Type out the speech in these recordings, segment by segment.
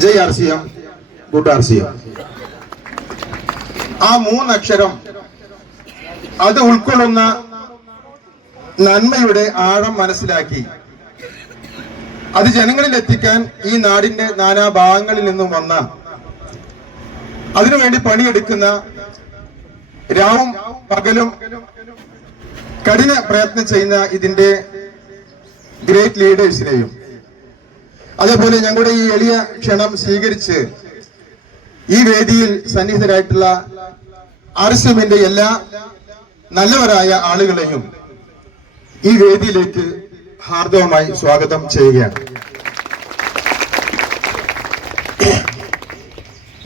ജയ് R C M good R C M. ആ മൂന്നക്ഷരം അത് ഉൾക്കൊള്ളുന്ന നന്മയുടെ ആഴം മനസ്സിലാക്കി. അത് ജനങ്ങളിൽ എത്തിക്കാൻ ഈ നാടിന്റെ നാനാഭാഗങ്ങളിൽ നിന്നും വന്ന അതിനുവേണ്ടി പണിയെടുക്കുന്ന രാവും പകലും കഠിന പ്രയത്നം ചെയ്യുന്ന ഇതിന്റെ ഗ്രേറ്റ് ലീഡേഴ്സിനെയും അതേപോലെ ഞങ്ങളുടെ ഈ എളിയ ക്ഷണം സ്വീകരിച്ച് ഈ വേദിയിൽ സന്നിഹിതരായിട്ടുള്ള ആർസ്യമിന്റെ എല്ലാ നല്ലവരായ ആളുകളെയും ഈ വേദിയിലേക്ക് ഹാർദവമായി സ്വാഗതം ചെയ്യുകയാണ്.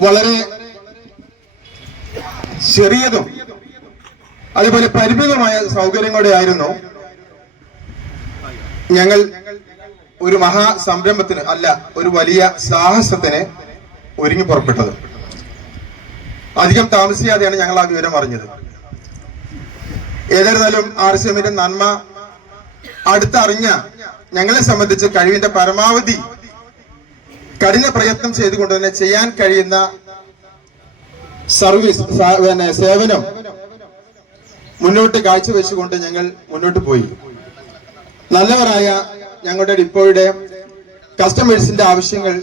വളരെ ചെറിയതും അതുപോലെ പരിമിതമായ സൗകര്യങ്ങളുടെ ആയിരുന്നു ഞങ്ങൾ ഒരു മഹാ സംരംഭത്തിന് അല്ല ഒരു വലിയ സാഹസത്തിന് ഒരുങ്ങി പുറപ്പെട്ടത്. അധികം താമസിയാതെയാണ് ഞങ്ങൾ ആ വിവരം അറിഞ്ഞത്. ഏതായിരുന്നാലും ആർ സി എമ്മിന്റെ നന്മ അടുത്തറിഞ്ഞ ഞങ്ങളെ സംബന്ധിച്ച് കഴിവിന്റെ പരമാവധി കഠിന പ്രയത്നം ചെയ്തുകൊണ്ട് തന്നെ ചെയ്യാൻ കഴിയുന്ന സർവീസ് പിന്നെ സേവനം മുന്നോട്ട് കാഴ്ചവെച്ചുകൊണ്ട് ഞങ്ങൾ മുന്നോട്ട് പോയി. നല്ലവരായ ഞങ്ങളുടെ ഡിപ്പോയുടെ കസ്റ്റമേഴ്സിന്റെ ആവശ്യങ്ങൾ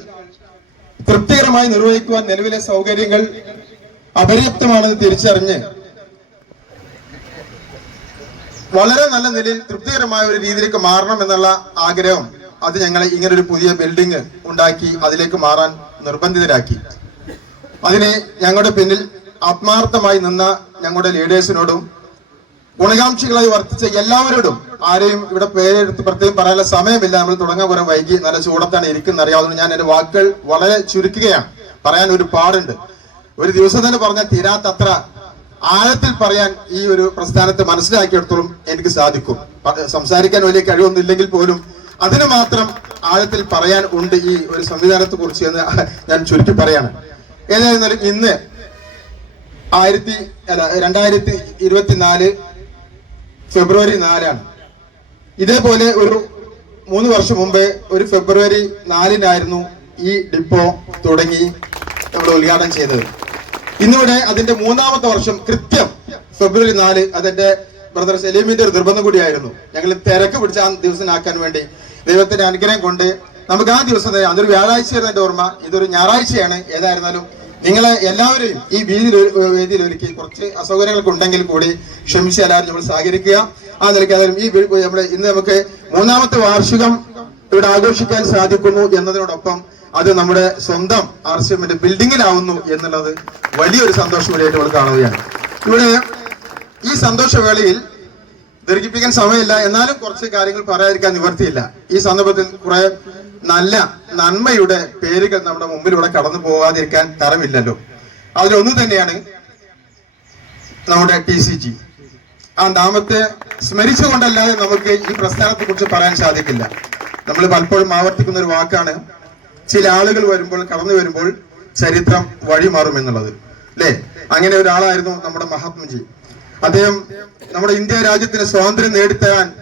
തൃപ്തികരമായി നിർവഹിക്കുവാൻ നിലവിലെ സൗകര്യങ്ങൾ അപര്യാപ്തമാണെന്ന് തിരിച്ചറിഞ്ഞ് വളരെ നല്ല നിലയിൽ തൃപ്തികരമായ ഒരു രീതിയിലേക്ക് മാറണം എന്നുള്ള ആഗ്രഹം അത് ഞങ്ങളെ ഇങ്ങനെ ഒരു പുതിയ ബിൽഡിംഗ് ഉണ്ടാക്കി അതിലേക്ക് മാറാൻ നിർബന്ധിതരാക്കി. അതിനെ ഞങ്ങളുടെ പിന്നിൽ ആത്മാർത്ഥമായി നിന്ന ഞങ്ങളുടെ ലീഡേഴ്സിനോടും ഗുണകാംക്ഷികളായി വർത്തിച്ച എല്ലാവരോടും ആരെയും ഇവിടെ പേരെടുത്ത് പ്രത്യേകം പറയാനുള്ള സമയമില്ല. നമ്മൾ തുടങ്ങാൻ കുറെ വൈകി നല്ല ചൂടത്താണ് ഇരിക്കുന്ന അറിയാവുന്ന ഞാൻ എന്റെ വാക്കുകൾ വളരെ ചുരുക്കുകയാണ്. പറയാൻ ഒരു പാടുണ്ട്. ഒരു ദിവസം തന്നെ പറഞ്ഞാൽ തീരാത്തത്ര ആഴത്തിൽ പറയാൻ ഈ ഒരു പ്രസ്ഥാനത്തെ മനസ്സിലാക്കിയെടുത്തോളം എനിക്ക് സാധിക്കും. സംസാരിക്കാൻ വലിയ കഴിവൊന്നും ഇല്ലെങ്കിൽ പോലും അതിന് മാത്രം ആഴത്തിൽ പറയാൻ ഉണ്ട് ഈ ഒരു സംവിധാനത്തെ കുറിച്ച് എന്ന് ഞാൻ ചുരുക്കി പറയാണ്. ഏതായിരുന്നാലും ഇന്ന് ആയിരത്തി അല്ല രണ്ടായിരത്തി ഇരുപത്തിനാല് ഫെബ്രുവരി നാലാണ്. ഇതേപോലെ ഒരു മൂന്ന് വർഷം മുമ്പ് ഒരു ഫെബ്രുവരി നാലിനായിരുന്നു ഈ ഡിപ്പോ തുടങ്ങി നമ്മൾ ഉദ്ഘാടനം ചെയ്തത്. ഇന്നിവിടെ അതിന്റെ മൂന്നാമത്തെ വർഷം കൃത്യം ഫെബ്രുവരി നാല് അതിന്റെ ബ്രദർ സലീമിന്റെ ഒരു നിർബന്ധം കൂടിയായിരുന്നു. ഞങ്ങൾ തിരക്ക് പിടിച്ച ആ ദിവസത്തിനാക്കാൻ വേണ്ടി ദൈവത്തിന്റെ അനുഗ്രഹം കൊണ്ട് നമുക്ക് ആ ദിവസം അതൊരു വ്യാഴാഴ്ചയായിരുന്നു എന്റെ ഓർമ്മ. ഇതൊരു ഞായറാഴ്ചയാണ്. ഏതായിരുന്നാലും നിങ്ങളെ എല്ലാവരെയും ഈ വേദിയിൽ വേദിയിൽ ഒരുക്കി കുറച്ച് അസൗകര്യങ്ങളൊക്കെ ഉണ്ടെങ്കിൽ കൂടി ക്ഷമിച്ച് എല്ലാവരും നമ്മൾ സഹകരിക്കുക. ആ നിലയ്ക്ക് എല്ലാവരും ഈ നമ്മുടെ ഇന്ന് നമുക്ക് മൂന്നാമത്തെ വാർഷികം ഇവിടെ ആഘോഷിക്കാൻ സാധിക്കുന്നു എന്നതിനോടൊപ്പം അത് നമ്മുടെ സ്വന്തം ആർ സി എമ്മിന്റെ ബിൽഡിങ്ങിലാവുന്നു എന്നുള്ളത് വലിയൊരു സന്തോഷം വഴിയായിട്ട് നമ്മൾ കാണുകയാണ്. ഇവിടെ ഈ സന്തോഷവേളയിൽ ദീർഘിപ്പിക്കാൻ സമയമില്ല. എന്നാലും കുറച്ച് കാര്യങ്ങൾ പറയാതിരിക്കാൻ നിവർത്തിയില്ല ഈ സന്ദർഭത്തിൽ കുറെ നല്ല നന്മയുടെ പേരുകൾ നമ്മുടെ മുമ്പിലൂടെ കടന്നു പോകാതിരിക്കാൻ തരമില്ലല്ലോ. അതിലൊന്നു തന്നെയാണ് നമ്മുടെ ടി സി ജി ആ നാമത്തെ സ്മരിച്ചുകൊണ്ടല്ലാതെ നമുക്ക് ഈ പ്രസ്ഥാനത്തെ കുറിച്ച് പറയാൻ സാധിക്കില്ല. നമ്മൾ പലപ്പോഴും ആവർത്തിക്കുന്ന ഒരു വാക്കാണ് ചില ആളുകൾ വരുമ്പോൾ കടന്നു വരുമ്പോൾ ചരിത്രം വഴിമാറും എന്നുള്ളത്. അല്ലേ? അങ്ങനെ ഒരാളായിരുന്നു നമ്മുടെ മഹാത്മജി. അദ്ദേഹം നമ്മുടെ ഇന്ത്യ രാജ്യത്തിന് സ്വാതന്ത്ര്യം നേടിത്തരാൻ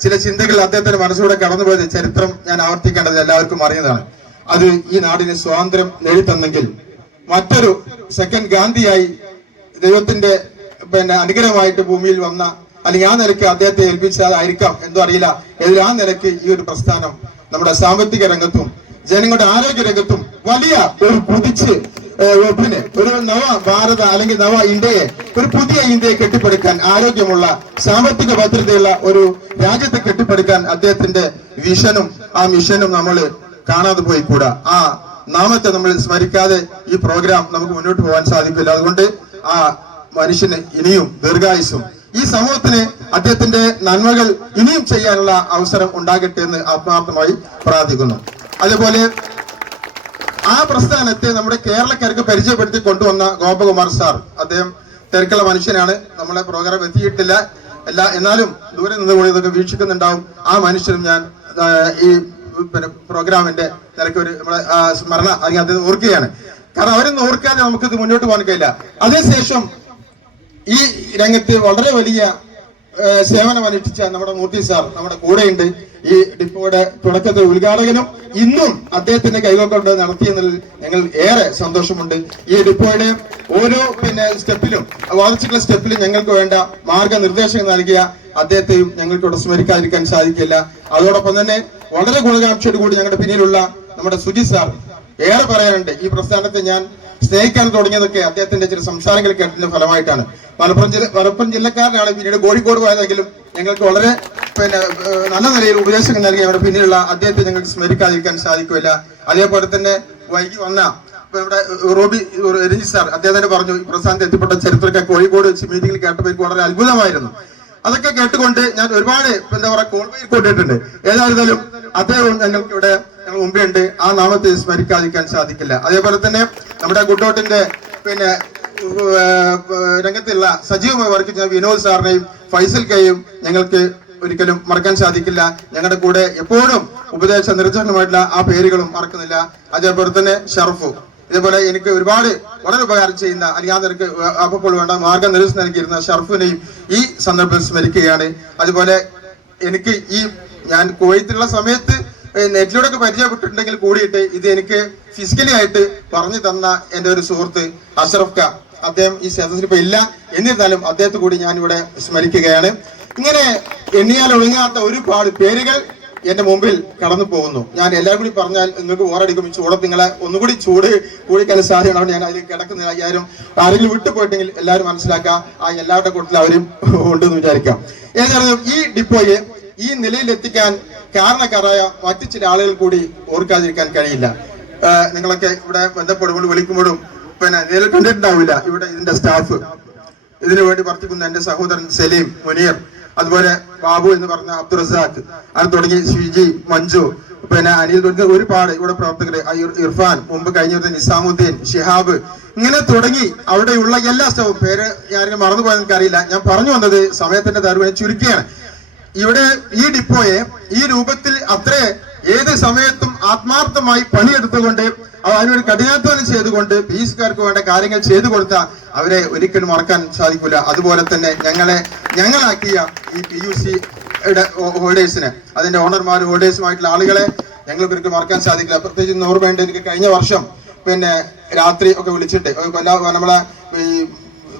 ചില ചിന്തകൾ അദ്ദേഹത്തിന്റെ മനസ്സിലൂടെ കടന്നുപോയത് ചരിത്രം ഞാൻ ആവർത്തിക്കേണ്ടത് എല്ലാവർക്കും അറിയുന്നതാണ്. അത് ഈ നാടിന് സ്വാതന്ത്ര്യം നേടിത്തന്നെങ്കിൽ മറ്റൊരു സെക്കൻഡ് ഗാന്ധിയായി ദൈവത്തിന്റെ പിന്നെ അനുഗ്രഹമായിട്ട് ഭൂമിയിൽ വന്ന അല്ലെങ്കിൽ ആ നിലയ്ക്ക് അദ്ദേഹത്തെ ഏൽപ്പിച്ചതായിരിക്കാം എന്തോ അറിയില്ല. എതിൽ ആ നിലയ്ക്ക് ഈ ഒരു പ്രസ്ഥാനം നമ്മുടെ സാമ്പത്തിക രംഗത്തും ജനങ്ങളുടെ ആരോഗ്യ രംഗത്തും വലിയ ഒരു കുതിച്ച് പിന്നെ ഒരു നവ ഭാരത അല്ലെങ്കിൽ നവ ഇന്ത്യയെ ഒരു പുതിയ ഇന്ത്യയെ കെട്ടിപ്പടുക്കാൻ ആരോഗ്യമുള്ള സാമ്പത്തിക ഭദ്രതയുള്ള ഒരു രാജ്യത്തെ കെട്ടിപ്പടുക്കാൻ അദ്ദേഹത്തിന്റെ വിഷനും ആ മിഷനും നമ്മൾ കാണാതെ പോയി കൂടാ ആ നാമത്തെ നമ്മൾ സ്മരിക്കാതെ ഈ പ്രോഗ്രാം നമുക്ക് മുന്നോട്ട് പോകാൻ സാധിക്കില്ല. അതുകൊണ്ട് ആ മനുഷ്യന് ഇനിയും ദീർഘായുസും ഈ സമൂഹത്തിന് അദ്ദേഹത്തിന്റെ നന്മകൾ ഇനിയും ചെയ്യാനുള്ള അവസരം ഉണ്ടാകട്ടെ എന്ന് ആത്മാർത്ഥമായി പ്രാർത്ഥിക്കുന്നു. അതേപോലെ ആ പ്രസ്ഥാനത്തെ നമ്മുടെ കേരളക്കാർക്ക് പരിചയപ്പെടുത്തി കൊണ്ടുവന്ന ഗോപകുമാർ സാർ. അദ്ദേഹം തിരക്കുള്ള മനുഷ്യനാണ്. നമ്മളെ പ്രോഗ്രാം എത്തിയിട്ടില്ല. എല്ലാ എന്നാലും ദൂരെ നിന്ന് കൂടി ഇതൊക്കെ വീക്ഷിക്കുന്നുണ്ടാവും. ആ മനുഷ്യനും ഞാൻ ഈ പിന്നെ പ്രോഗ്രാമിന്റെ നിലയ്ക്ക് ഒരു നമ്മളെ സ്മരണ അല്ലെങ്കിൽ അദ്ദേഹം ഓർക്കുകയാണ്. കാരണം അവരൊന്നും ഓർക്കാതെ നമുക്ക് ഇത് മുന്നോട്ട് പോകാൻ കഴിയില്ല. അതിനുശേഷം ഈ രംഗത്ത് വളരെ വലിയ സേവനമനുഷ്ഠിച്ച നമ്മുടെ മൂർത്തി സാർ നമ്മുടെ കൂടെയുണ്ട്. ഈ ഡിപ്പോയുടെ തുടക്കത്തെ ഉദ്ഘാടകനും ഇന്നും അദ്ദേഹത്തിന്റെ കൈകൊണ്ട് നടത്തിയെന്നതിൽ ഞങ്ങൾ ഏറെ സന്തോഷമുണ്ട്. ഈ ഡിപ്പോയുടെ ഓരോ പിന്നെ സ്റ്റെപ്പിലും വളർച്ചയ്ക്കുള്ള സ്റ്റെപ്പിലും ഞങ്ങൾക്ക് വേണ്ട മാർഗനിർദ്ദേശങ്ങൾ നൽകിയ അദ്ദേഹത്തെയും ഞങ്ങൾക്കിവിടെ സ്മരിക്കാതിരിക്കാൻ സാധിക്കില്ല. അതോടൊപ്പം തന്നെ വളരെ ഗുണകാംക്ഷയോട് കൂടി ഞങ്ങളുടെ പിന്നിലുള്ള നമ്മുടെ സുജി സാർ ഏറെ പറയാനുണ്ട്. ഈ പ്രസ്ഥാനത്തെ ഞാൻ സ്നേഹിക്കാൻ തുടങ്ങിയതൊക്കെ അദ്ദേഹത്തിന്റെ ചില സംസാരങ്ങൾ കേട്ടതിന്റെ ഫലമായിട്ടാണ്. മലപ്പുറം ജില്ല മലപ്പുറം ജില്ലക്കാരനാണ് പിന്നീട് കോഴിക്കോട് പോയതെങ്കിലും ഞങ്ങൾക്ക് വളരെ പിന്നെ നല്ല നിലയിൽ ഉപദേശങ്ങൾ നൽകി അവിടെ പിന്നിലുള്ള അദ്ദേഹത്തെ ഞങ്ങൾക്ക് സ്മരിക്കാതിരിക്കാൻ സാധിക്കില്ല അതേപോലെ തന്നെ വൈകി വന്ന നമ്മുടെ റോബി രഞ്ജി സാർ അദ്ദേഹം തന്നെ പറഞ്ഞു പ്രസ്ഥാനത്ത് എത്തിപ്പെട്ട ചരിത്രമൊക്കെ കോഴിക്കോട് വെച്ച് മീറ്റിംഗിൽ കേട്ടപ്പോൾ എനിക്ക് വളരെ അത്ഭുതമായിരുന്നു. അതൊക്കെ കേട്ടുകൊണ്ട് ഞാൻ ഒരുപാട് എന്താ പറയുക കോൾവയിൽ കൂട്ടിയിട്ടുണ്ട്. ഏതായിരുന്നാലും അദ്ദേഹം ഞങ്ങൾക്ക് ഇവിടെ ഞങ്ങൾ മുമ്പേ ഉണ്ട്. ആ നാമത്തെ സ്മരിക്കാതിരിക്കാൻ സാധിക്കില്ല. അതേപോലെ തന്നെ നമ്മുടെ ഗുഡോട്ടിന്റെ പിന്നെ രംഗത്തുള്ള സജീവമായി വർക്ക് ചെയ്യുന്ന വിനോദ് സാറിനെയും ഫൈസൽ കെയും ഞങ്ങൾക്ക് ഒരിക്കലും മറക്കാൻ സാധിക്കില്ല. ഞങ്ങളുടെ കൂടെ എപ്പോഴും ഉപദേശ നിർജനമായിട്ടുള്ള ആ പേരുകളും മറക്കുന്നില്ല. അതേപോലെ തന്നെ ഷർഫു ഇതേപോലെ എനിക്ക് ഒരുപാട് വളരെ ഉപകാരം ചെയ്യുന്ന അല്ലെങ്കിൽ നിനക്ക് അപ്പോൾ വേണ്ട മാർഗനിർദ്ദേശം നൽകിയിരുന്ന ഷർഫിനെയും ഈ സന്ദർഭത്തിൽ സ്മരിക്കുകയാണ്. അതുപോലെ എനിക്ക് ഈ ഞാൻ കുവൈത്തിലുള്ള സമയത്ത് നെറ്റിലൂടെ പരിചയപ്പെട്ടിട്ടുണ്ടെങ്കിൽ കൂടിയിട്ട് ഇത് എനിക്ക് ഫിസിക്കലി ആയിട്ട് പറഞ്ഞു തന്ന എന്റെ ഒരു സുഹൃത്ത് അഷറഫ് ഖാ. അദ്ദേഹം ഈ സദസ്സിൽ ഇപ്പൊ ഇല്ല. എന്നിരുന്നാലും അദ്ദേഹത്തെ കൂടി ഞാൻ ഇവിടെ സ്മരിക്കുകയാണ്. ഇങ്ങനെ എണ്ണിയാൽ ഒഴുങ്ങാത്ത ഒരുപാട് പേരുകൾ എന്റെ മുമ്പിൽ കടന്നു പോകുന്നു. ഞാൻ എല്ലാവരും കൂടി പറഞ്ഞാൽ നിങ്ങൾക്ക് ഓറടിക്കും. ചൂട് നിങ്ങളെ ഒന്നുകൂടി ചൂട് കൂടിക്കാൻ സാധ്യതയാണ് ഞാൻ അതിൽ കിടക്കുന്ന. ആരും ആരെങ്കിലും വിട്ടു പോയിട്ടെങ്കിൽ എല്ലാവരും മനസ്സിലാക്കുക. ആ എല്ലാവരുടെ കൂട്ടത്തിൽ അവരും ഉണ്ടെന്ന് വിചാരിക്കാം. ഏതായാലും ഈ ഡിപ്പോയെ ഈ നിലയിൽ എത്തിക്കാൻ കാരണക്കാരായ മറ്റു ചില ആളുകൾ കൂടി ഓർക്കാതിരിക്കാൻ കഴിയില്ല. നിങ്ങളൊക്കെ ഇവിടെ ബന്ധപ്പെടുമ്പോഴും വിളിക്കുമ്പോഴും പിന്നെ നേരിൽ കണ്ടിട്ടുണ്ടാവില്ല. ഇവിടെ ഇതിന്റെ സ്റ്റാഫ്. ഇതിനു വേണ്ടി പ്രവർത്തിക്കുന്ന എന്റെ സഹോദരൻ സലീം മുനീർ. അതുപോലെ ബാബു എന്ന് പറഞ്ഞ അബ്ദുൾ റസാഖ് അത് തുടങ്ങി ഷിജി മഞ്ജു പിന്നെ അനിൽ തുടങ്ങി ഒരുപാട് ഇവിടെ പ്രവർത്തകര് ഇർഫാൻ മുമ്പ് കഴിഞ്ഞ നിസാമുദ്ദീൻ ഷിഹാബ് ഇങ്ങനെ തുടങ്ങി അവിടെയുള്ള എല്ലാ സ്റ്റവും പേര് ഞാൻ മറന്നുപോയെന്ന് എനിക്കറിയില്ല. ഞാൻ പറഞ്ഞു വന്നത് സമയത്തിന്റെ ദർവ് ചുരുക്കിയാണ്. ഇവിടെ ഈ ഡിപ്പോയെ ഈ രൂപത്തിൽ അത്ര ഏത് സമയത്തും ആത്മാർത്ഥമായി പണിയെടുത്തുകൊണ്ട് അതിനൊരു കഠിനാധ്വാനം ചെയ്തുകൊണ്ട് ബീസുകാർക്ക് വേണ്ട കാര്യങ്ങൾ ചെയ്തു കൊടുത്ത അവരെ ഒരിക്കലും മറക്കാൻ സാധിക്കില്ല അതുപോലെ തന്നെ ഞങ്ങളെ ഞങ്ങളാക്കിയ ഈ പി യു സി ഹോൾഡേഴ്സിന് അതിന്റെ ഓണർമാർ ഹോൾഡേഴ്സുമായിട്ടുള്ള ആളുകളെ ഞങ്ങൾക്ക് ഒരിക്കലും മറക്കാൻ സാധിക്കില്ല. പ്രത്യേകിച്ച് ഓർമ്മയുണ്ട് എനിക്ക് കഴിഞ്ഞ വർഷം പിന്നെ രാത്രി ഒക്കെ വിളിച്ചിട്ട് നമ്മളെ ഈ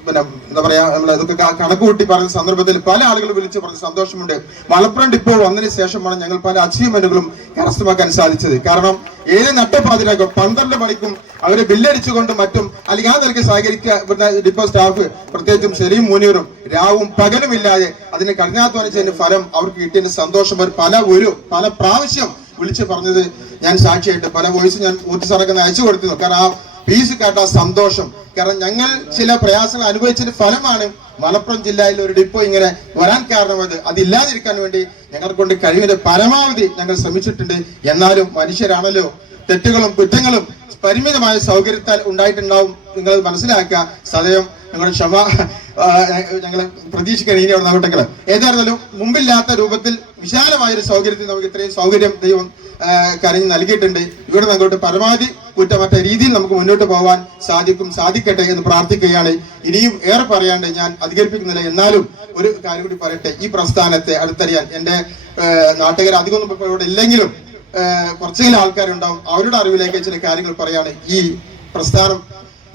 പിന്നെ എന്താ പറയാ നമ്മൾ ഇതൊക്കെ കണക്ക് കൂട്ടി പറഞ്ഞ സന്ദർഭത്തിൽ പല ആളുകൾ വിളിച്ച് പറഞ്ഞ സന്തോഷമുണ്ട്. മലപ്പുറം ഡിപ്പോ വന്നതിന് ശേഷമാണ് ഞങ്ങൾ പല അച്ചീവ്മെന്റുകളും കരസ്ഥമാക്കാൻ സാധിച്ചത്. കാരണം ഏത് നട്ടപ്പാതിരാക്കും പന്ത്രണ്ട് മണിക്കും അവരെ ബില്ലടിച്ചുകൊണ്ട് മറ്റും അല്ലെങ്കിൽ ആ നിലയ്ക്ക് സഹകരിക്കുന്ന ഡിപ്പോ സ്റ്റാഫ് പ്രത്യേകിച്ചും ശരിയും മുനീറും രാവും പകലുമില്ലാതെ അതിന് കഠിനാധ്വാനിച്ചതിന്റെ ഫലം അവർക്ക് കിട്ടിയതിന്റെ സന്തോഷം അവർ പല ഒരു പല പ്രാവശ്യം വിളിച്ച് പറഞ്ഞത് ഞാൻ സാക്ഷിയായിട്ട് പല വോയിസ് ഞാൻ ഊർജ സാറൊക്കെ അയച്ചു കൊടുത്തു കാരണം ആ പീസ് കേട്ട സന്തോഷം. കാരണം ഞങ്ങൾ ചില പ്രയാസങ്ങൾ അനുഭവിച്ചതിന് ഫലമാണ് മലപ്പുറം ജില്ലയിൽ ഒരു ഡിപ്പോ ഇങ്ങനെ വരാൻ കാരണമായത്. അതില്ലാതിരിക്കാൻ വേണ്ടി ഞങ്ങളെ കൊണ്ട് കഴിവിന്റെ പരമാവധി ഞങ്ങൾ ശ്രമിച്ചിട്ടുണ്ട്. എന്നാലും മനുഷ്യരാണല്ലോ. തെറ്റുകളും കുറ്റങ്ങളും പരിമിതമായ സൗകര്യത്താൽ ഉണ്ടായിട്ടുണ്ടാവും. നിങ്ങൾ മനസ്സിലാക്കുക സദയം ഞങ്ങളുടെ ക്ഷമ ഞങ്ങൾ പ്രതീക്ഷിക്കാൻ ഇനി അവിടെ നടക്കട്ടെ ഏതായിരുന്നാലും മുമ്പില്ലാത്ത രൂപത്തിൽ വിശാലമായൊരു സൗകര്യത്തിൽ നമുക്ക് ഇത്രയും സൗകര്യം ദൈവം കരഞ്ഞ് നൽകിയിട്ടുണ്ട്. ഇവിടെ അങ്ങോട്ട് പരമാവധി കുറ്റമറ്റ രീതിയിൽ നമുക്ക് മുന്നോട്ട് പോകാൻ സാധിക്കും സാധിക്കട്ടെ എന്ന് പ്രാർത്ഥിക്കുകയാണ്. ഇനിയും ഏറെ പറയാണ്ട് ഞാൻ അധികരിപ്പിക്കുന്നില്ല. എന്നാലും ഒരു കാര്യം കൂടി പറയട്ടെ. ഈ പ്രസ്ഥാനത്തെ അടുത്തറിയാൻ എന്റെ നാട്ടുകാർ അധികമൊന്നും ഇപ്പോൾ ഇവിടെ ഇല്ലെങ്കിലും കുറച്ചെങ്കിലും ആൾക്കാരുണ്ടാവും. അവരുടെ അറിവിലേക്ക് ചില കാര്യങ്ങൾ പറയാണ്. ഈ പ്രസ്ഥാനം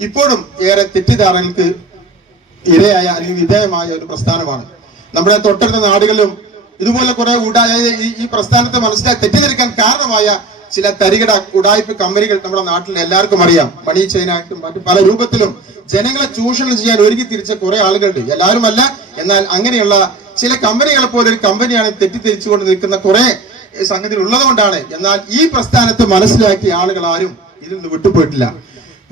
ഇപ്പോഴും ഏറെ തെറ്റിദ്ധാരണകൾക്ക് ഇരയായ അല്ലെങ്കിൽ വിധേയമായ ഒരു പ്രസ്ഥാനമാണ്. നമ്മുടെ തൊട്ടടുത്ത നാടുകളിലും ഇതുപോലെ കുറെ ഉടായ ഈ പ്രസ്ഥാനത്തെ മനസ്സിലാക്കി തെറ്റിദ്ധരിക്കാൻ കാരണമായ ചില തരികിട ഉടായ്പ കമ്പനികൾ നമ്മുടെ നാട്ടിൽ എല്ലാവർക്കും അറിയാം. മണി ചൈനായിട്ടും മറ്റു പല രൂപത്തിലും ജനങ്ങളെ ചൂഷണം ചെയ്യാൻ ഒരുക്കി തിരിച്ച കുറെ ആളുകളുണ്ട്. എല്ലാവരും അല്ല എന്നാൽ അങ്ങനെയുള്ള ചില കമ്പനികളെ പോലെ ഒരു കമ്പനിയാണ് തെറ്റിദ്ധരിച്ചുകൊണ്ട് നിൽക്കുന്ന കുറെ സംഗതികൾ ഉള്ളതുകൊണ്ടാണ് എന്നാൽ ഈ പ്രസ്ഥാനത്തെ മനസ്സിലാക്കിയ ആളുകൾ ആരും ഇതിൽ നിന്ന് വിട്ടുപോയിട്ടില്ല.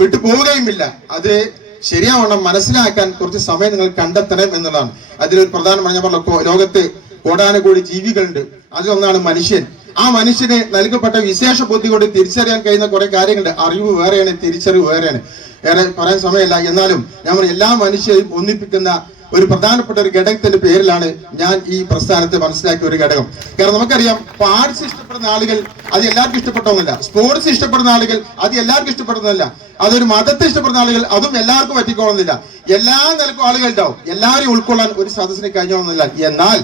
വിട്ടു പോവുകയുമില്ല അത് ശരിയാവണം മനസ്സിലാക്കാൻ കുറച്ച് സമയം നിങ്ങൾ കണ്ടെത്തണം എന്നുള്ളതാണ്. അതിലൊരു പ്രധാനമാണ് ഞാൻ പറഞ്ഞ ലോകത്ത് കോടാനുകൂടി ജീവികളുണ്ട്. അതിലൊന്നാണ് മനുഷ്യൻ. ആ മനുഷ്യന് നൽകപ്പെട്ട വിശേഷ ബുദ്ധി കൊണ്ട് തിരിച്ചറിയാൻ കഴിയുന്ന കുറെ കാര്യങ്ങളുണ്ട്. അറിവ് വേറെയാണ് തിരിച്ചറിവ് വേറെയാണ്. ഏറെ പറയാൻ സമയമല്ല. എന്നാലും പറഞ്ഞു, എല്ലാ മനുഷ്യരെയും ഒന്നിപ്പിക്കുന്ന ഒരു പ്രധാനപ്പെട്ട ഒരു ഘടകത്തിന്റെ പേരിലാണ് ഞാൻ ഈ പ്രസ്ഥാനത്തെ മനസ്സിലാക്കിയ ഒരു ഘടകം. കാരണം നമുക്കറിയാം ഇപ്പൊ ആർട്സ് ഇഷ്ടപ്പെടുന്ന ആളുകൾ അത് എല്ലാവർക്കും ഇഷ്ടപ്പെട്ടൊന്നുമില്ല സ്പോർട്സ് ഇഷ്ടപ്പെടുന്ന ആളുകൾ അത് എല്ലാവർക്കും ഇഷ്ടപ്പെടുന്നതല്ല. അതൊരു മതത്തെ ഇഷ്ടപ്പെടുന്ന ആളുകൾ അതും എല്ലാവർക്കും പറ്റിക്കോളുന്നില്ല. എല്ലാ നിലക്കും ആളുകൾ ഉണ്ടാവും. എല്ലാവരും ഉൾക്കൊള്ളാൻ ഒരു സദസ്സിന് കഴിഞ്ഞോളുന്നില്ല എന്നാൽ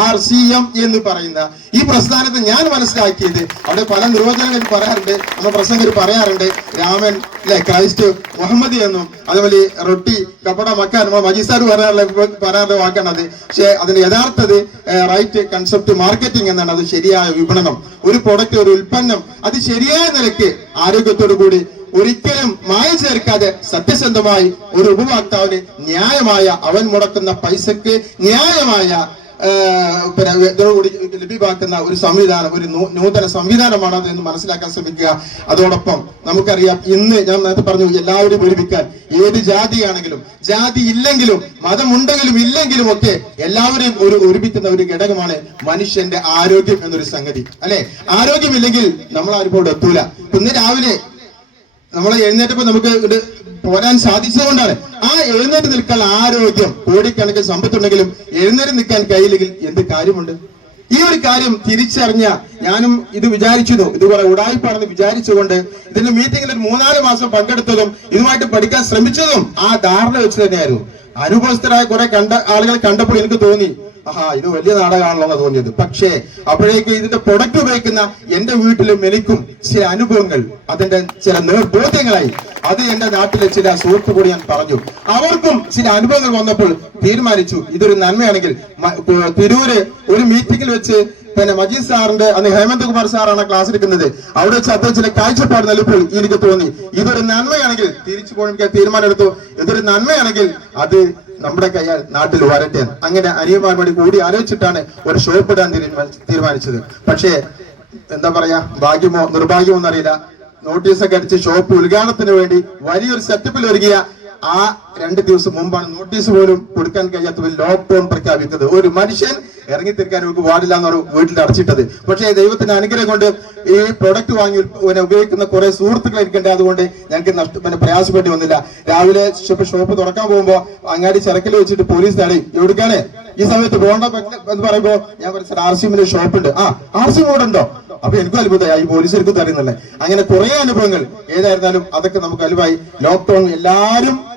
ആർ സി എം എന്ന് പറയുന്ന ഈ പ്രസ്ഥാനത്തെ ഞാൻ മനസ്സിലാക്കിയത് അവിടെ പല നിർവചനങ്ങൾ പറയാറുണ്ട്. നമ്മൾ പ്രസംഗർ പറയാറുണ്ട്. രാമൻ അല്ലെ ക്രൈസ്റ്റ് മുഹമ്മദ് എന്നും അതുപോലെ റൊട്ടി കപ്പട മക്കാൻ മജീസാർ പറയാറുള്ള പറയാറുള്ള വാക്കാണത് പക്ഷെ അതിന് യഥാർത്ഥത് റൈറ്റ് കൺസെപ്റ്റ് മാർക്കറ്റിംഗ് എന്നാണ്. അത് ശരിയായ വിപണനം. ഒരു പ്രൊഡക്റ്റ് ഒരു ഉൽപ്പന്നം അത് ശരിയായ നിലയ്ക്ക് ആരോഗ്യത്തോടു കൂടി ഒരിക്കലും മായ ചേർക്കാതെ സത്യസന്ധമായി ഒരു ഉപഭോക്താവിന് ന്യായമായ അവൻ മുടക്കുന്ന പൈസക്ക് ന്യായമായ ലഭ്യമാക്കുന്ന ഒരു സംവിധാനം ഒരു നൂതന സംവിധാനമാണ് അത് എന്ന് മനസ്സിലാക്കാൻ ശ്രമിക്കുക. അതോടൊപ്പം നമുക്കറിയാം ഇന്ന് ഞാൻ നേരത്തെ പറഞ്ഞു എല്ലാവരും ഒരുമിക്കാൻ ഏത് ജാതിയാണെങ്കിലും ജാതി ഇല്ലെങ്കിലും മതമുണ്ടെങ്കിലും ഇല്ലെങ്കിലും ഒക്കെ എല്ലാവരെയും ഒരു ഒരുമിക്കുന്ന ഒരു ഘടകമാണ് മനുഷ്യന്റെ ആരോഗ്യം എന്നൊരു സംഗതി. അല്ലെ? ആരോഗ്യമില്ലെങ്കിൽ നമ്മൾ ആരും ഇവിടെ എത്തൂല. ഇന്ന് രാവിലെ നമ്മൾ എഴുന്നേറ്റപ്പോ നമുക്ക് ഇത് പോരാൻ സാധിച്ചതുകൊണ്ടാണ്. ആ എഴുന്നേറ്റ് നിൽക്കാൻ ആരോഗ്യം കോടിക്കണക്കിന് സമ്പത്തുണ്ടെങ്കിലും എഴുന്നേറ്റ് നിൽക്കാൻ കഴിയില്ലെങ്കിൽ എന്ത് കാര്യമുണ്ട്? ഈ ഒരു കാര്യം തിരിച്ചറിഞ്ഞ ഞാനും ഇത് വിചാരിച്ചതോ ഇത് കുറെ ഉടായ്പാണെന്ന് വിചാരിച്ചുകൊണ്ട് ഇതിന്റെ മീറ്റിംഗിൽ ഒരു മൂന്നാൽ മാസം പങ്കെടുത്തതും ഇതുമായിട്ട് പഠിക്കാൻ ശ്രമിച്ചതും ആ ധാരണ വെച്ച് തന്നെയായിരുന്നു. അനുഭവസ്ഥരായ കുറെ കണ്ട ആളുകൾ കണ്ടപ്പോൾ എനിക്ക് തോന്നി ആഹാ ഇത് വലിയ നാടകമാണല്ലോ എന്ന് തോന്നിയത്. പക്ഷേ അപ്പോഴേക്ക് ഇതിന്റെ പ്രൊഡക്റ്റ് ഉപയോഗിക്കുന്ന എന്റെ വീട്ടിലും എനിക്കും ചില അനുഭവങ്ങൾ അതിന്റെ ചില നിർബോധ്യങ്ങളായി അത് എന്റെ നാട്ടിലെ ചില സുഹൃത്തു കൂടി ഞാൻ പറഞ്ഞു. അവർക്കും ചില അനുഭവങ്ങൾ വന്നപ്പോൾ തീരുമാനിച്ചു. ഇതൊരു നന്മയാണെങ്കിൽ തിരൂര് ഒരു മീറ്റിംഗിൽ വെച്ച് പിന്നെ മജീദ് സാറിന്റെ അന്ന് ഹേമന്ത് കുമാർ സാറാണ് ക്ലാസ് എടുക്കുന്നത്. അവിടെ വെച്ച് അദ്ദേഹം ചില കാഴ്ചപ്പാട് നൽകിപ്പോൾ എനിക്ക് തോന്നി. ഇതൊരു നന്മയാണെങ്കിൽ തിരിച്ചു പോകാൻ തീരുമാനമെടുത്തു. ഇതൊരു നന്മയാണെങ്കിൽ അത് നമ്മുടെ കയ്യാൽ നാട്ടിൽ വരട്ടെ. അങ്ങനെ അനിയന്മാർ വേണ്ടി കൂടി ആലോചിച്ചിട്ടാണ് ഒരു ഷോപ്പ് ഇടാൻ തീരുമാനി- തീരുമാനിച്ചത്. പക്ഷേ എന്താ പറയാ ഭാഗ്യമോ നിർഭാഗ്യമോ എന്നറിയില്ല. നോട്ടീസൊക്കെ അടിച്ച് ഷോപ്പ് ഉദ്ഘാടനത്തിന് വേണ്ടി വലിയൊരു സെറ്റപ്പിൽ ഒരുങ്ങിയ ആ രണ്ട് ദിവസം മുമ്പാണ് നോട്ടീസ് പോലും കൊടുക്കാൻ കഴിയാത്ത ലോക്ക്ഡൌൺ പ്രഖ്യാപിക്കുന്നത്. ഒരു മനുഷ്യൻ ഇറങ്ങിത്തിരിക്കാൻ നമുക്ക് പാടില്ല എന്നൊരു വീട്ടിൽ അടച്ചിട്ടത്. പക്ഷേ ദൈവത്തിന്റെ അനുഗ്രഹം കൊണ്ട് ഈ പ്രൊഡക്റ്റ് വാങ്ങി ഉപയോഗിക്കുന്ന കുറെ സുഹൃത്തുക്കൾ ഇരിക്കേണ്ടത് അതുകൊണ്ട് ഞങ്ങൾക്ക് നഷ്ട പിന്നെ പ്രയാസപ്പെട്ടി വന്നില്ല. രാവിലെ ഷോപ്പ് തുറക്കാൻ പോകുമ്പോ അങ്ങാടി ചിറക്കിൽ വെച്ചിട്ട് പോലീസ് തടി എവിടുക്കാണ്? ഈ സമയത്ത് പോകണ്ട എന്ന് പറയുമ്പോ ഞാൻ പറഞ്ഞ ആർ സി എമ്മിന്റെ ഷോപ്പ് ഉണ്ട്. ആ ആർ സി മോഡ് ഉണ്ടോ? അപ്പൊ എനിക്കും അത്ഭുതമായി. ഈ പോലീസുകാർക്കും തരുന്നല്ലേ അങ്ങനെ കുറെ അനുഭവങ്ങൾ. ഏതായിരുന്നാലും അതൊക്കെ നമുക്ക് അലുവായി. ലോക്ക്ഡൌൺ എല്ലാരും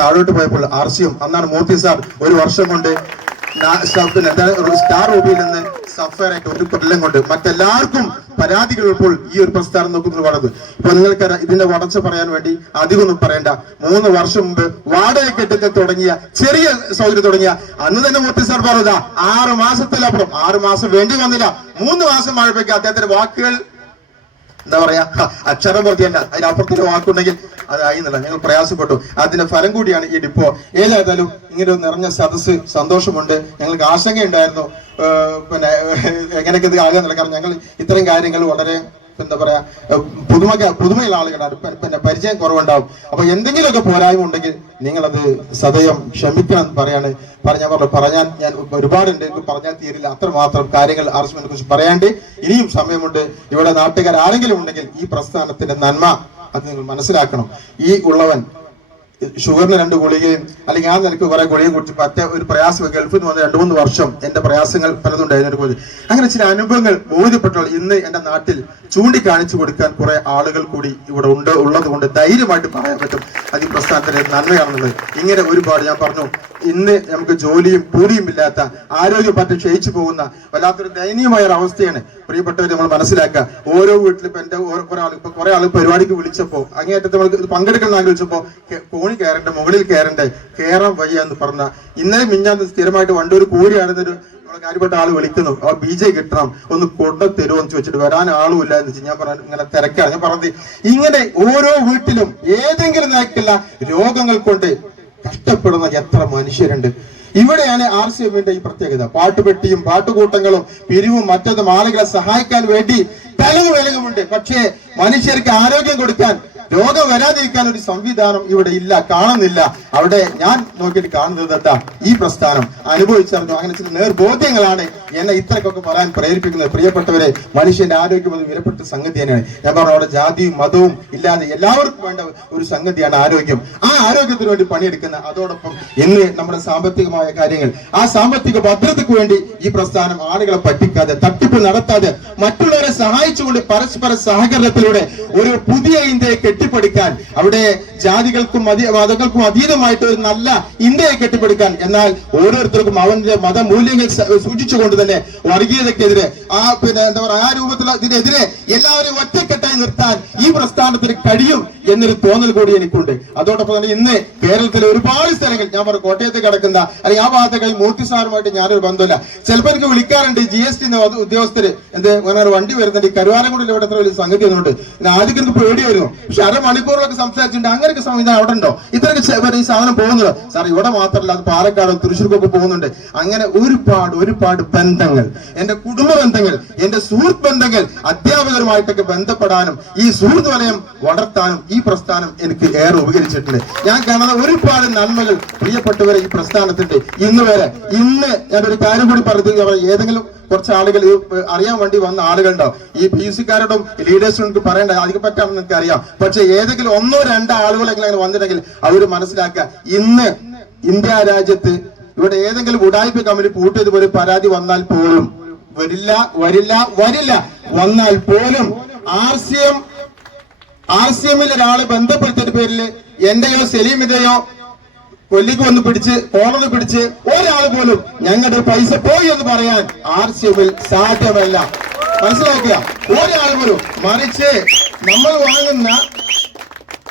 താഴോട്ട് പോയപ്പോൾ ആർ സിയും അന്നാണ് മൂർത്തി സാർ ഒരു വർഷം കൊണ്ട് സ്റ്റാർ റൂബിയിൽ നിന്ന് സഫയർ ഒരു കൊല്ലം കൊണ്ട് മറ്റെല്ലാവർക്കും പരാതികൾ ഇപ്പോൾ ഈ ഒരു പ്രസ്ഥാനം നോക്കുന്നത് വളർന്നു ഇപ്പൊ നിങ്ങൾക്ക് ഇതിന്റെ വളർച്ച പറയാൻ വേണ്ടി അധികം ഒന്നും പറയണ്ട. മൂന്ന് വർഷം മുമ്പ് വാടക കെട്ടിട്ട് തുടങ്ങിയ ചെറിയ സൗകര്യം തുടങ്ങിയ അന്ന് തന്നെ മൂർത്തി സാർ പറഞ്ഞതാ ആറ് മാസത്തിലപ്പുറം ആറ് മാസം വേണ്ടി വന്നില്ല. മൂന്ന് മാസം മഴയ്ക്ക് അദ്ദേഹത്തിന്റെ വാക്കുകൾ എന്താ പറയാ? അക്ഷരം അക്ഷരം പ്രതിയല്ല അതിനപ്പുറത്തൊരു വാക്കുണ്ടെങ്കിൽ അതായി എന്നല്ല ഞങ്ങൾ പ്രയാസപ്പെട്ടു. അതിന്റെ ഫലം കൂടിയാണ് ഈ ഡിപ്പോ. ഏതായാലും ഇങ്ങനെ ഒരു നിറഞ്ഞ സദസ് സന്തോഷമുണ്ട്. ഞങ്ങൾക്ക് ആശങ്കയുണ്ടായിരുന്നു. പിന്നെ എങ്ങനെയൊക്കെ ഇത് ആകുക കാരണം ഞങ്ങൾ ഇത്തരം കാര്യങ്ങൾ വളരെ എന്താ പറയാ പുതുമ പുതുമയുള്ള ആളുകളാണ് പിന്നെ പരിചയം കുറവുണ്ടാവും. അപ്പൊ എന്തെങ്കിലുമൊക്കെ പോരായ്മ ഉണ്ടെങ്കിൽ നിങ്ങളത് സദയം ക്ഷമിക്കണം എന്ന് പറയാണ്. പറഞ്ഞ പറഞ്ഞു പറഞ്ഞാൽ ഞാൻ ഒരുപാടുണ്ട് പറഞ്ഞാൽ തീരില്ല. അത്രമാത്രം കാര്യങ്ങൾ ആർസ്മെന്റിനെ കുറിച്ച് പറയാണ്ട് ഇനിയും സമയമുണ്ട്. ഇവിടെ നാട്ടുകാർ ആരെങ്കിലും ഉണ്ടെങ്കിൽ ഈ പ്രസ്ഥാനത്തിന്റെ നന്മ അത് നിങ്ങൾ മനസ്സിലാക്കണം. ഈ ഉള്ളവൻ ഷുഗറിന് രണ്ട് ഗുളികയും അല്ലെങ്കിൽ ആ നിലയ്ക്ക് കുറെ ഗുളികയും കുടിച്ച് പറ്റ ഒരു പ്രയാസം ഗൾഫിൽ നിന്ന് വന്ന രണ്ടു മൂന്ന് വർഷം എന്റെ പ്രയാസങ്ങൾ പലതുണ്ടായിരുന്നു കുറിച്ച് അങ്ങനെ ചില അനുഭവങ്ങൾ ബോധ്യപ്പെട്ടപ്പോൾ ഇന്ന് എന്റെ നാട്ടിൽ ചൂണ്ടിക്കാണിച്ചു കൊടുക്കാൻ കുറെ ആളുകൾ കൂടി ഇവിടെ ഉണ്ട് ഉള്ളത് കൊണ്ട് ധൈര്യമായിട്ട് പറയാൻ പറ്റും. അത് ഈ പ്രസ്ഥാനത്തിന്റെ നന്മയാണെന്നുള്ളത് ഇങ്ങനെ ഒരുപാട് ഞാൻ പറഞ്ഞു ഇന്ന് നമുക്ക് ജോലിയും കൂലിയും ഇല്ലാത്ത ആരോഗ്യം പറ്റി ക്ഷയിച്ചു പോകുന്ന വല്ലാത്തൊരു ദയനീയമായ ഒരു അവസ്ഥയാണ്. പ്രിയപ്പെട്ടവർ നമ്മൾ മനസ്സിലാക്കുക ഓരോ വീട്ടിലും ഇപ്പൊ എന്റെ ഓരോ ആൾ ഇപ്പൊ കുറെ ആൾ പരിപാടിക്ക് വിളിച്ചപ്പോ അങ്ങേയറ്റത്ത് നമ്മൾ പങ്കെടുക്കണം ആഗ്രഹിച്ചപ്പോ കോണി കയറണ്ടേ മുകളിൽ കയറണ്ടേ കയറാൻ വയ്യ എന്ന് പറഞ്ഞ ഇന്നലെ മിഞ്ഞാന്ന് സ്ഥിരമായിട്ട് വണ്ടൂർ കൂലിയാണെന്നൊരു നമ്മളെ കാര്യപ്പെട്ട ആൾ വിളിക്കുന്നു. ആ ബി ജെ കിട്ടണം ഒന്ന് കൊണ്ട തരുമോ എന്ന് ചോദിച്ചിട്ട് വരാൻ ആളും ഇല്ല എന്ന് വെച്ച് ഞാൻ പറഞ്ഞു ഇങ്ങനെ തിരക്കാണ്. ഞാൻ പറഞ്ഞത് ഇങ്ങനെ ഓരോ വീട്ടിലും ഏതെങ്കിലും നിരക്കുള്ള രോഗങ്ങൾ കൊണ്ട് കഷ്ടപ്പെടുന്ന എത്ര മനുഷ്യരുണ്ട്. ഇവിടെയാണ് ആർ സി എമ്മിന്റെ ഈ പ്രത്യേകത. പാട്ടുപെട്ടിയും പാട്ടുകൂട്ടങ്ങളും പിരിവും മറ്റതും ആളുകളെ സഹായിക്കാൻ വേണ്ടി തെളിവ് വിലകുമുണ്ട് പക്ഷേ മനുഷ്യർക്ക് ആരോഗ്യം കൊടുക്കാൻ രോഗം വരാതിരിക്കാൻ ഒരു സംവിധാനം ഇവിടെ ഇല്ല കാണുന്നില്ല. അവിടെ ഞാൻ നോക്കിയിട്ട് കാണുന്നത് എന്താ? ഈ പ്രസ്ഥാനം. അനുഭവിച്ചറിഞ്ഞു. അങ്ങനെ ചില നേർബോധ്യങ്ങളാണ് എന്നെ ഇത്രക്കൊക്കെ പറയാൻ പ്രേരിപ്പിക്കുന്നത്. പ്രിയപ്പെട്ടവരെ മനുഷ്യന്റെ ആരോഗ്യം അത് വിലപ്പെട്ട സംഗതി തന്നെയാണ്. ഞാൻ പറഞ്ഞു അവിടെ ജാതിയും മതവും ഇല്ലാതെ എല്ലാവർക്കും വേണ്ട ഒരു സംഗതിയാണ് ആരോഗ്യം. ആ ആരോഗ്യത്തിന് വേണ്ടി പണിയെടുക്കുന്ന അതോടൊപ്പം ഇന്ന് നമ്മുടെ സാമ്പത്തികമായ കാര്യങ്ങൾ. ആ സാമ്പത്തിക ഭദ്രതയ്ക്ക് വേണ്ടി ഈ പ്രസ്ഥാനം ആളുകളെ പറ്റിക്കാതെ തട്ടിപ്പ് നടത്താതെ മറ്റുള്ളവരെ സഹായിച്ചുകൊണ്ട് പരസ്പര സഹകരണത്തിലൂടെ ഒരു പുതിയ ഇന്ത്യയെ കെട്ടിപ്പടുക്കാൻ അവിടെ ജാതികൾക്കും മതി- മതങ്ങൾക്കും അതീതമായിട്ട് ഒരു നല്ല ഇന്ത്യയെ കെട്ടിപ്പടുക്കാൻ. എന്നാൽ ഓരോരുത്തർക്കും അവന്റെ മതമൂല്യങ്ങൾ സൂക്ഷിച്ചുകൊണ്ട് തന്നെ വർഗീയതക്കെതിരെ ആ പിന്നെ എന്താ പറയുക ആ രൂപത്തിൽ ഇതിനെതിരെ എല്ലാവരും ഒറ്റക്കെട്ടായി നിർത്താൻ ഈ പ്രസ്ഥാനത്തിന് കഴിയും എന്നൊരു തോന്നൽ കൂടി എനിക്കുണ്ട്. അതോടൊപ്പം തന്നെ ഇന്ന് കേരളത്തിലെ ഒരുപാട് സ്ഥലങ്ങൾ ഞാൻ പറഞ്ഞു കോട്ടയത്ത് കിടക്കുന്ന അല്ലെങ്കിൽ ആ ഭാഗത്തൊക്കെ മൂർത്തി സാറുമായിട്ട് ഞാനൊരു ബന്ധമില്ല ചിലപ്പോൾ എനിക്ക് വിളിക്കാറുണ്ട് ജി എസ് ടി ഉദ്യോഗസ്ഥര്. എന്ത് വണ്ടി വരുന്നുണ്ട് ഈ കരുവാരംകുടിയിൽ ഇവിടെ എത്ര വലിയ സംഗതി ഒന്നുണ്ട് ആദ്യം എനിക്ക് പേടിയായിരുന്നു. പക്ഷെ അരമണിക്കൂറിലൊക്കെ സംസാരിച്ചിട്ടുണ്ട്. അങ്ങനെയൊക്കെ സംവിധാനം അവിടെ ഉണ്ടോ? ഇത്രയൊക്കെ ഈ സാധനം പോകുന്നത്. സാർ ഇവിടെ മാത്രമല്ല അത് പാലക്കാടും തൃശ്ശൂർക്കൊക്കെ പോകുന്നുണ്ട്. അങ്ങനെ ഒരുപാട് ഒരുപാട് ബന്ധങ്ങൾ. എന്റെ കുടുംബ ബന്ധങ്ങൾ എന്റെ സുഹൃത്ത് ബന്ധങ്ങൾ അധ്യാപകരുമായിട്ടൊക്കെ ബന്ധപ്പെടാനും ഈ സുഹൃത്ത് വലയം വളർത്താനും ഈ പ്രസ്ഥാനം എനിക്ക് ഏറെ ഉപകരിച്ചിട്ടുണ്ട്. ഞാൻ കാണുന്ന ഒരുപാട് നന്മകൾ പ്രിയപ്പെട്ടവരെ ഈ പ്രസ്ഥാനത്തിന്റെ ഇന്ന് വരെ. ഇന്ന് ഞാനൊരു കാര്യം കൂടി പറഞ്ഞു ഏതെങ്കിലും കുറച്ച് ആളുകൾ അറിയാൻ വേണ്ടി വന്ന ആളുകളുണ്ടാവും ഈ പി സിക്കാരോടും കാരോടും ലീഡേഴ്സിനും എനിക്ക് പറയേണ്ട അതിനെ പറ്റാണെന്ന് എനിക്ക് അറിയാം പക്ഷെ ഏതെങ്കിലും ഒന്നോ രണ്ടോ ആളുകളെങ്കിലും അങ്ങനെ വന്നിട്ടുണ്ടെങ്കിൽ അവർ മനസ്സിലാക്കുക ഇന്ന് ഇന്ത്യ രാജ്യത്ത് ഇവിടെ ഏതെങ്കിലും ഉടായ്പ കമ്പനി പൂട്ടിയത് ഒരു പരാതി വന്നാൽ പോലും വരില്ല വരില്ല വരില്ല. വന്നാൽ പോലും R C M R C എമ്മിൽ ഒരാളെ ബന്ധപ്പെടുത്തിയ പേരിൽ എന്റെയോ സെലീമിന്റെയോ കൊല്ലിക്ക് വന്ന് പിടിച്ച് കോളർ പിടിച്ച് ഒരാൾ പോലും ഞങ്ങളുടെ പൈസ പോയി എന്ന് പറയാൻ ആർ സി എമ്മിൽ സാധ്യമല്ല. മനസ്സിലാക്കുക ഒരാൾ പോലും മറിച്ച് നമ്മൾ വാങ്ങുന്ന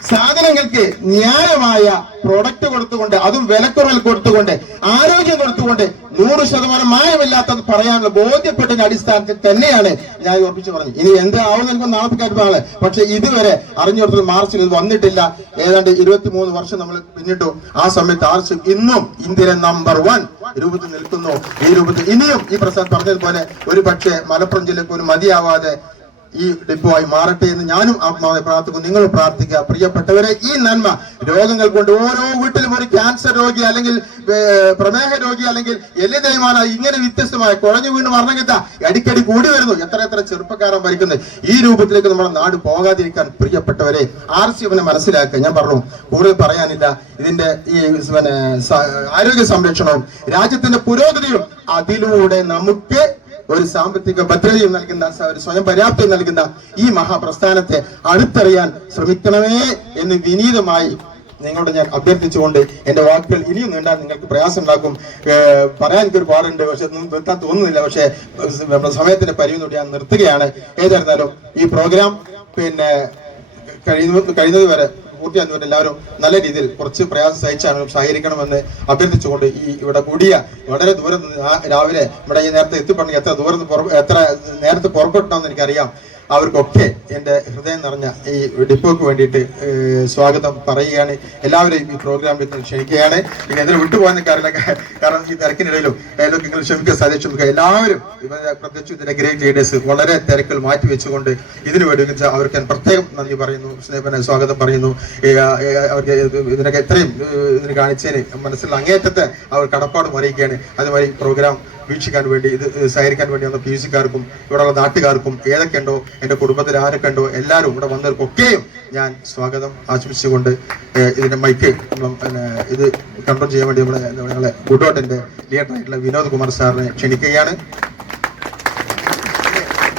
സാധനങ്ങൾക്ക് ന്യായമായ പ്രൊഡക്റ്റ് കൊടുത്തുകൊണ്ട് അതും വിലക്കുറവിൽ കൊടുത്തുകൊണ്ട് ആരോഗ്യം കൊടുത്തുകൊണ്ട് നൂറ് ശതമാനം മായമില്ലാത്തത് പറയാനുള്ള ബോധ്യപ്പെട്ടതിന്റെ അടിസ്ഥാനത്തിൽ തന്നെയാണ് ഞാൻ ഉറപ്പിച്ചു പറഞ്ഞത് ഇനി എന്ത് ആവുന്ന എനിക്ക് നാളെ കാര്യമാണ് പക്ഷെ ഇതുവരെ അറിഞ്ഞിടത്തിൽ മാർച്ചിൽ ഇത് വന്നിട്ടില്ല. ഏതാണ്ട് ഇരുപത്തി മൂന്ന് വർഷം നമ്മൾ പിന്നിട്ടു. ആ സമയത്ത് ആർച്ച് ഇന്നും ഇന്ത്യയിലെ നമ്പർ വൺ രൂപത്തിൽ നിൽക്കുന്നു. ഈ രൂപത്തിൽ ഇനിയും ഈ പ്രസാദ് പറഞ്ഞതുപോലെ ഒരു പക്ഷേ മലപ്പുറം ജില്ലക്ക് ഒരു മതിയാവാതെ ഈ ഡിപ്പോ ആയി മാറട്ടെ എന്ന് ഞാനും ആത്മാവെ പ്രാർത്ഥിക്കുന്നു. നിങ്ങൾ പ്രാർത്ഥിക്കുക. പ്രിയപ്പെട്ടവരെ ഈ നന്മ രോഗങ്ങൾ കൊണ്ട് ഓരോ വീട്ടിലും ഒരു ക്യാൻസർ രോഗി അല്ലെങ്കിൽ പ്രമേഹ രോഗി അല്ലെങ്കിൽ എല്ല് തേയ്മാന ഇങ്ങനെ വ്യത്യസ്തമായ കുറഞ്ഞു വീണ് മരണഗത അടിക്കടി കൂടി വരുന്നു. എത്ര എത്ര ചെറുപ്പക്കാരൻ ഭരിക്കുന്നത് ഈ രൂപത്തിലേക്ക് നമ്മുടെ നാട് പോകാതിരിക്കാൻ പ്രിയപ്പെട്ടവരെ ആർ സി എഫിനെ മനസ്സിലാക്കുക. ഞാൻ പറഞ്ഞു കൂടുതൽ പറയാനില്ല. ഇതിന്റെ ഈ പിന്നെ ആരോഗ്യ സംരക്ഷണവും രാജ്യത്തിന്റെ പുരോഗതിയും അതിലൂടെ നമുക്ക് ഒരു സാമ്പത്തിക ഭദ്രതയും നൽകുന്ന ഒരു സ്വയം പര്യാപ്തം നൽകുന്ന ഈ മഹാപ്രസ്ഥാനത്തെ അടുത്തറിയാൻ ശ്രമിക്കണമേ എന്ന് വിനീതമായി നിങ്ങളോട് ഞാൻ അഭ്യർത്ഥിച്ചുകൊണ്ട് എന്റെ വാക്കുകൾ ഇനിയും നീണ്ടാൻ നിങ്ങൾക്ക് പ്രയാസം ഉണ്ടാക്കും പറയാൻ എനിക്ക് ഒരു പാടുണ്ട് പക്ഷെ നിർത്താൻ തോന്നുന്നില്ല. പക്ഷെ സമയത്തിന്റെ പരിമിതി ഞാൻ നിർത്തുകയാണ്. ഏതായിരുന്നാലും ഈ പ്രോഗ്രാം പിന്നെ കഴിയുന്ന കഴിയുന്നത് വരെ പൂർത്തിയാകുന്നവരെ എല്ലാവരും നല്ല രീതിയിൽ കുറച്ച് പ്രയാസം സഹിച്ചാണ് സഹകരിക്കണമെന്ന് അഭ്യർത്ഥിച്ചുകൊണ്ട് ഈ ഇവിടെ കൂടിയ വളരെ ദൂരം രാവിലെ ഇവിടെ ഈ നേരത്തെ എത്തിപ്പെടണമെങ്കിൽ എത്ര ദൂരം എത്ര നേരത്തെ പുറപ്പെട്ടാന്ന് എനിക്കറിയാം. അവർക്കൊക്കെ എന്റെ ഹൃദയം നിറഞ്ഞ ഈ ഡിപ്പോക്ക് വേണ്ടിയിട്ട് സ്വാഗതം പറയുകയാണ്. എല്ലാവരെയും ഈ പ്രോഗ്രാമിലേക്ക് ക്ഷണിക്കുകയാണ്. ഇനി എന്തെങ്കിലും വിട്ടുപോകാൻ കാരണം കാരണം ഈ തിരക്കിനിടയിലും ഏതൊക്കെ നിങ്ങൾ ക്ഷമിക്കുക ക്ഷമിക്കുക. എല്ലാവരും ഇവരെ പ്രത്യേകിച്ച് ഇതിന്റെ ഗ്രേറ്റ് ലീഡേഴ്സ് വളരെ തിരക്കിൽ മാറ്റി വെച്ചുകൊണ്ട് ഇതിനു വേണ്ടി അവർക്ക് ഞാൻ പ്രത്യേകം നന്ദി പറയുന്നു സ്നേഹനെ സ്വാഗതം പറയുന്നു. അവർക്ക് ഇത് ഇതിനൊക്കെ എത്രയും ഇതിന് കാണിച്ചതിന് മനസ്സിൽ അങ്ങേറ്റത്തെ അവർ കടപ്പാടും അറിയിക്കുകയാണ്. അതുമാതിരി പ്രോഗ്രാം വീക്ഷിക്കാൻ വേണ്ടി ഇത് സഹകരിക്കാൻ വേണ്ടി വന്ന പി സി സിക്കാർക്കും ഇവിടെയുള്ള നാട്ടുകാർക്കും ഏതൊക്കെ ഉണ്ടോ എന്റെ കുടുംബത്തിൽ ആരൊക്കെ ഉണ്ടോ എല്ലാവരും ഇവിടെ വന്നവർക്കൊക്കെയും ഞാൻ സ്വാഗതം ആശംസിച്ചുകൊണ്ട് ഇതിന്റെ മൈക്ക് ഇത് കൺട്രോൾ ചെയ്യാൻ വേണ്ടി നമ്മുടെ ഞങ്ങളെ ഗുഡോട്ടിന്റെ ലീഡറായിട്ടുള്ള വിനോദ് കുമാർ സാറിനെ ക്ഷണിക്കുകയാണ്.